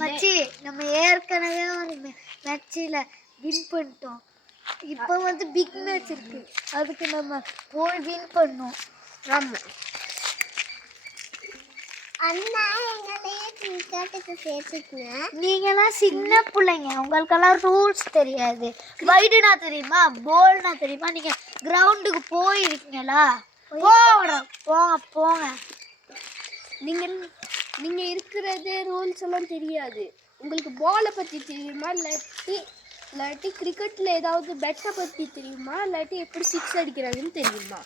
மச்சி நம்ம ஏற்கனவே ஒரு மேட்சில் வின் பண்ணிட்டோம். இப்போ வந்து பிக் மேட்ச் இருக்கு, அதுக்கு நம்ம போய் வின் பண்ணோம். ஆமாம் அண்ணா, எங்களையே கிரிக்கெட்டுக்கு சேர்த்துக்குங்க. நீங்களாம் சின்ன பிள்ளைங்க, உங்களுக்கெல்லாம் ரூல்ஸ் தெரியாது. வைடுனா தெரியுமா, போல்னா தெரியுமா? நீங்கள் கிரவுண்டுக்கு போயிருக்கீங்களா? போங்க போங்க. நீங்கள் இருக்கிறது ரூல்ஸ் எல்லாம் தெரியாது. உங்களுக்கு பாலை பற்றி தெரியுமா, இல்லாட்டி கிரிக்கெட்டில் ஏதாவது பெட்டை பற்றி தெரியுமா, இல்லாட்டி எப்படி சிக்ஸ் அடிக்கிறாங்கன்னு தெரியுமா?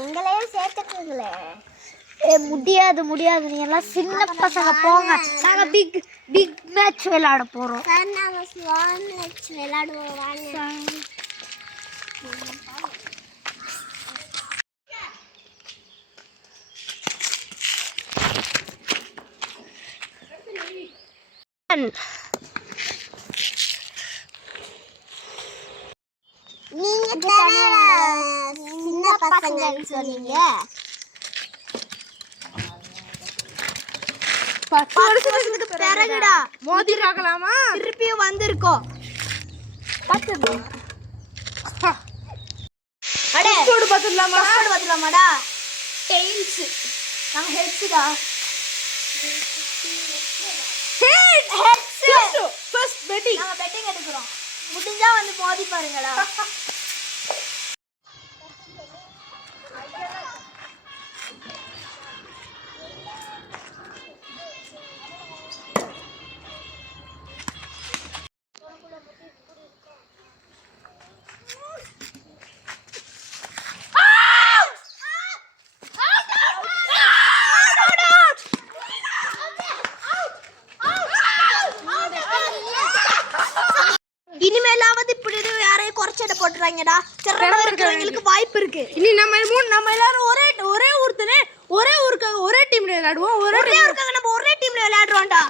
எங்களையும் சேர்த்துக்குங்களே. முடியாது நீ எல்லாம் சின்ன பசங்க, போங்க. நாங்க பிக் மேட்ச் விளையாட போறோம். சார், நாங்க ஸ்மால் மேட்ச் விளையாடுவோம் வாங்க. நீங்க சின்ன பசங்கன்னு சொன்னீங்க. 10 வருஷத்துக்கு பிறகுடா மோதி பார்க்கலாமா? திருப்பியும் வந்திருக்கோம். பார்த்துடலாமாடா? டெயில்ஸ், நாங்கள் ஹெட்ஸுடா. நாங்கள் பெட்டிங் எடுக்கிறோம். முடிஞ்சா வந்து மோதி பாருங்கடா. இனிமேலாவது இப்படி யாரையும் குறைச்சிட போட்டுறாங்கடா. திறமை இருக்கிறவங்களுக்கு வாய்ப்பு இருக்கு. இனி நம்ம எல்லாரும் ஒரே ஊர்க்காக ஒரே டீம்ல விளையாடுவோம். ஒரே ஊருக்காக நம்ம ஒரே டீம்ல விளையாடுறோம்டா.